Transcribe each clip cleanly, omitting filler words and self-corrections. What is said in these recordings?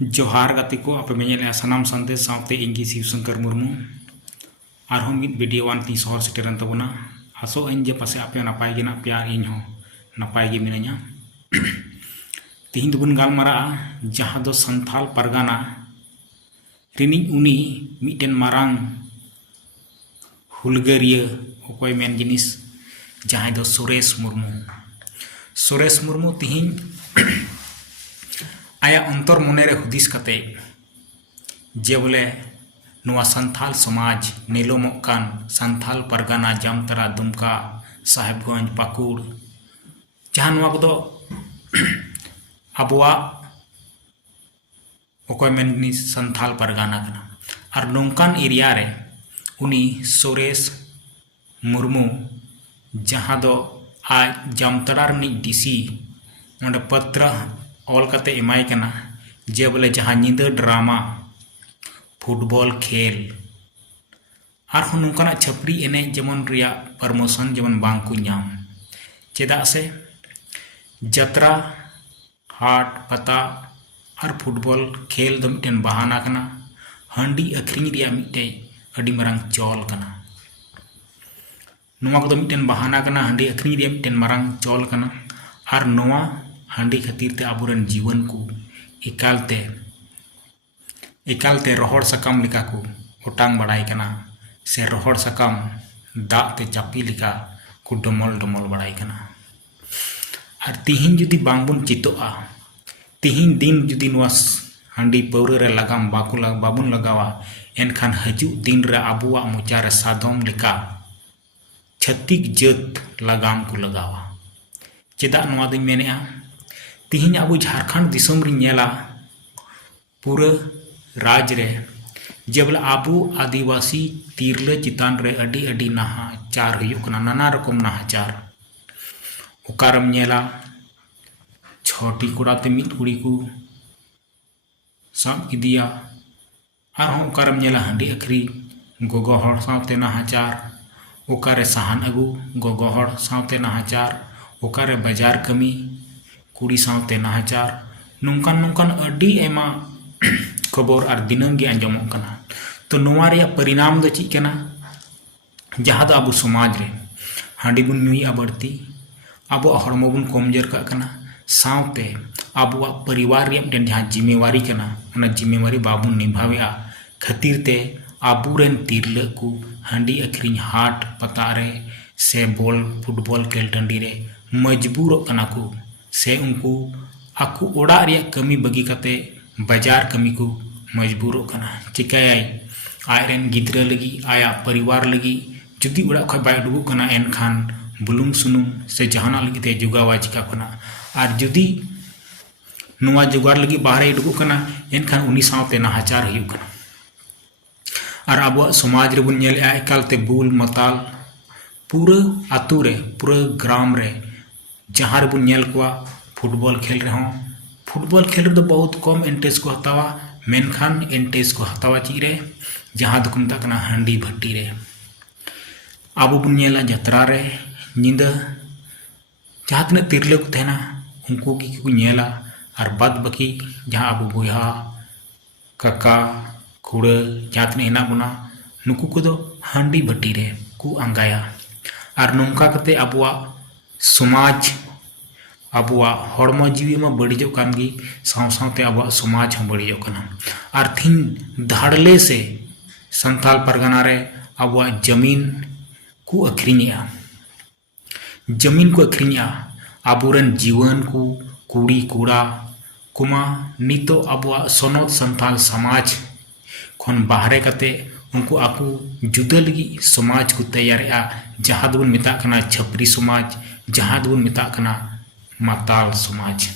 जोहार गाती को आपे मेले सानाम संदेश साउते इंगी शिवशंकर मुर्मू और मिद वीडियो वन ती सहर सेटेरन तबना आसो इन जे पासे आपे नपाय गे ना पे इन हो नपाय गे मिनाया तिहिन दुबन गालमारा जहां दो संथाल परगाना रिनी उनी मिटेन मारांग हुलगरिया ओकोय मेन जिनिस जहां दो सुरेश मुर्मू तिहिन आया अंतर मनेरे हुदिस कते जे बोले नुआ संथाल समाज नीलोमकान संथाल परगाना जामतरा दुमका साहेबगंज पाकुड़ जहां नुआ को अबुआ ओकोय मेन संथाल परगाना कना और नोंकान एरिया रे उनी सुरेश मुर्मू जहां दो आज जामतरा रनी डीसी ओंडे पत्र ऑल कते एमाय कना जे बोले जहां निंदा ड्रामा फुटबॉल खेल और नौकाना छपरी एने जेमन रिया प्रमोशन जेमन बांग को नाम चेदा से जत्रा हाट पता और फुटबॉल खेल दो मिटेन बहाना कना हंडी अखरिंग रिया मिटे अडी मारांग चौल कना नोवा को मिटेन बहाना कना हंडी अखरिंग रिया मिटेन मारांग चौल कना और नोवा हांडी खातिर ते आबुरन जीवन को एकालते रोहड़ सकाम लिका को ओटांग बड़ाई कना से रोहड़ सकाम दाते चापी लिका को डमल डमल बड़ाई कना और तिहिन जुदी बांगबुन चितोआ तिहिन दिन जुदी नुआ हांडी पौरे रे लगाम बाबुन लगावा एनखान हजू दिन रे आबुआ मोचा रे सादम लिका छत्तीक जत लगाम को लगावा चेदा नुआ दिन मेनेआ तिहिन अब झारखंड दिसम रिनेला पूरा राज रे जबला आबू आदिवासी तीरले चितान रे अडी अडी नाहाचार हुयुकना नाना रकम नाहाचार ओकारम नेला छोटी कुड़ाते मिट कुड़ी को साब किदिया और ओकारम नेला हंडी अखरी गोगो हड़ सावते नाहाचार ओकारे सहान अगू गोगो हड़ सावते नाहाचार ओकारे बाजार कमी कुड़ी सावते नाहाचार नौकान नौकान अडी एमा खबर और दिनंग गे आंजमोग कना तो नोवा रे परिणाम दो चीज कना जहां दो अब समाज रे हांडी बुन नुईआ बढ़ती अब हड़मो बुन कमजोर का कना सावते अब परिवार रे मिटन जहां जिम्मेवारी कना ओना जिम्मेवारी बाबुन निभावेआ खातिर ते आबुरेन तिरले को हांडी अखरिंग हाट पता रे से बॉल फुटबॉल खेल टंडी रे मजबूर कना को से उनको आकु ओड़ा रे कमी बगी कते बाजार कमी को मजबूर कना चिकाय आयरन गिद्रा लगी आया परिवार लगी जुदी उड़ा खय बाय डुगु कना एनखान बुलुंग सुनुम से जहाना लगी ते जुगावा चिका कना और जुदी नुआ जुगार लगी बाहरे डुगु कना एनखान उनी सावते नाहाचार हुयु कना और अब समाज रे बुन नेल एकालते बुल मताल पूरा आतु रे पूरा ग्राम रे जहां रे बुन नेल कोआ फुटबॉल खेल रहे हों फुटबॉल खेल तो बहुत कम इंटरेस्ट को हतावा मेनखान इंटरेस्ट को हतावा ची रे जहां दो मता कना हांडी भट्टी रे आबो बुन नेला जत्रा रे निंदा जहां तने तिरले को थेना उनको की को नेला और बाद बाकी जहां आबो बोया काका खुड़ा जहां तने हेना बुना नुकु को दो हांडी भट्टी रे को अंगाया और नौका कते आबुआ समाज आबुआ हड़मो जीवी में बढ़िजो कानगी साव सावते आबुआ समाज हम बढ़िजो कना और थिन धाड़ले से संथाल परगना रे आबुआ जमीन को अखरिंया आबुरन जीवन को कुड़ी कूड़ा कुमा नितो आबुआ सनद संथाल समाज खन बाहरे कते उनको आकु जुदा लगी समाज को तैयारेआ जहां दोन मिता कना छपरी समाज जहां दोन मिता कना माताल समाज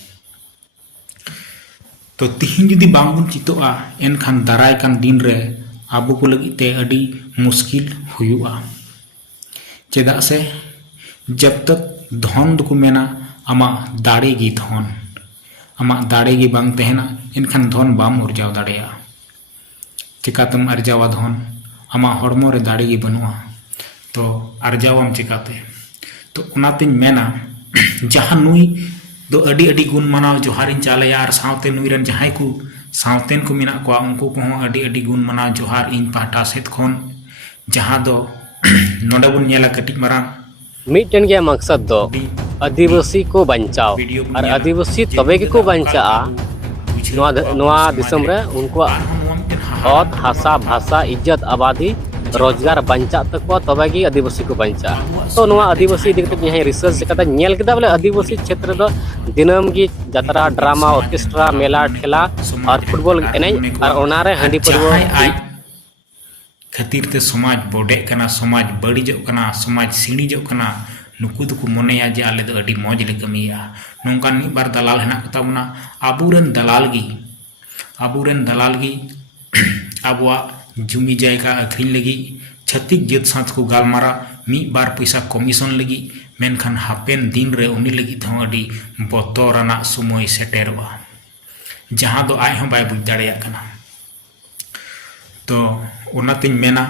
तो तिहिन जुदी बांगबुन चितोआ एनखान दाराय कान दिन रे आबो को लगी ते अडी मुश्किल हुयुआ चेदा से जब तक धन दुको मेना आमा दाड़े गी धन आमा दाड़े गी बांग तहना एनखान धन बाम अर्जाव दाड़ेया चिकातम अर्जावा धन आमा हड़मो रे दाड़े गी बनुआ तो अर्जावाम चिकाते तो ओनातिन मेना जहां नुई दो अडी अडी गुण मानाव जोहारिन चालया और सावते नुईरन जहां को सावतेन को मिना को उनको को अडी अडी गुण मानाव जोहार इन पाहटा सेत खोन जहां दो नोडा बुन नेला कटिक मारां मिटन के मकसद दो आदिवासी को बचाओ और आदिवासी तबे के को बचा दिसम रे उनको हद हासा भाषा इज्जत आबादी रोजगार बचा तक तबे की आदिवासी को बचा तो आदिवासी यहाँ रिसर्च नेल के बोले आदिवासी क्षेत्र दो दिनम की जतरा ड्रामा ऑर्केस्ट्रा मेला ठेला और फुटबॉल एने और ओनारे हांडी पड़वा खातिर ते समाज बोडे कना समाज बड़ीजो कना समाज सीणीजो कना नुकु दुकु मोनेया जे आले दो अडी मौज ले कमिया नोंकान मी बार दलाल हेना कताबना आबुरन दलाल गी आबुआ जुमी जायगा अखरीन लगी छत्तीक जत साथ को गालमारा मी बार पैसा कमीशन लगी मेनखान हापेन दिन रे उनी लगी थो अडी बतोराना समय सेटेरवा जहां दो आय हो बाय बुझ दाड़ेया कना तो ओनातिन मेना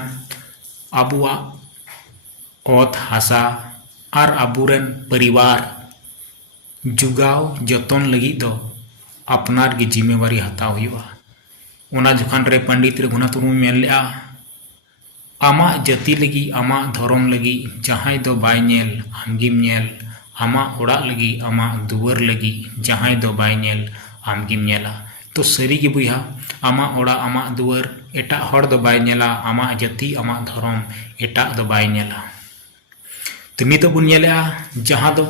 आबुआ ओत हासा और आबुरन परिवार जुगाव जतन लगी दो अपनार की जिम्मेवारी हताव हुआ ओना जुखान रे पंडित रघुनाथ मुर्मू मेन लेआ आमा जाति लगी आमा धर्म लगी जहां दो बाय नेल आमगिम नेल आमा ओड़ा लगी आमा दुवर लगी जहां दो बाय नेल आमगिम नेला तो सरी की बुहा आमा ओड़ा आमा दुवर एटा हर दो बाय नेला आमा जाति आमा धर्म एटा दो बाय नेला तो नित बुन नेला जहां दो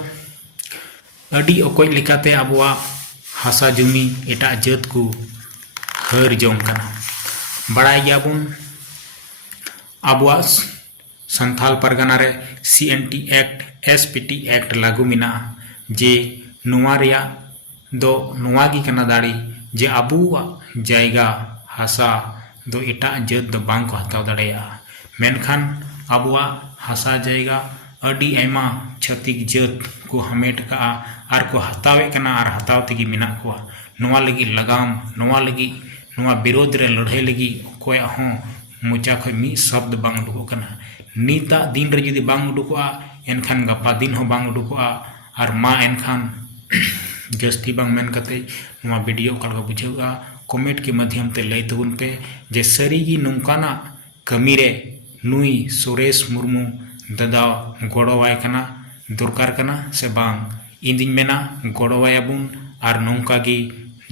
अडी अकोय लिकाते आबुआ हासा जुमी एटा जात को हर जों कना बड़ाय गयाबुन आबुआ संथाल परगना रे CNT एक्ट SPT एक्ट लागू मिना जे नुआ रिया दो नुआ गी कना दाड़ी जे आबुआ जायगा हासा दो एटा जात दो बांग को हताव दाड़ेया मेनखान आबुआ हासा जायगा अडी आयमा छतिक जात को हमेट का आर को हतावे कना आर हताव तेगी मिना को नुआ लगी लगाम नुआ लगी नुआ विरोध रे लड़ाई लगी कोय हो मुचा खय मी शब्द बांग उडुको कना नीता दिन रे जदि बांग उडुको एनखान गपा दिन हो बांग उडुको आर मा एनखान जस्ती बांग मेन कते नुआ वीडियो कल को बुझेगा कमेंट के माध्यम ते लय तबुन पे जे सरी गी नुंकाना कमी रे नुई सुरेश मुर्मू दादा गड़वाय कना दरकार कना से बांग इंदिन मेना गड़वायाबुन आर नौका गी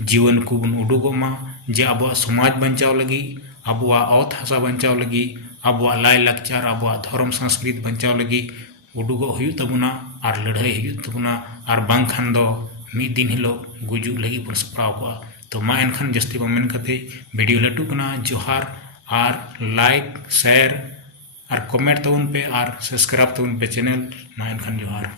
जीवन को बुन उडुगोमा जे आबुआ समाज बचाव लगी आबुआ औत हासा बचाव लगी आबुआ लाय लाकचार आबुआ धर्म संस्कृति बचाव लगी उडुगो हुयु तबुना आर लड़ाई हुयु तबुना आर बांखान दो मिद दिन हिलो गुजु लगी बन सपराव को तो मा एनखान जस्ती बमेन कते वीडियो लटू कना जोहार आर लाइक शेयर आर कमेंट तबुन पे आर सब्सक्राइब तबुन पे चैनल मा एनखान जोहार।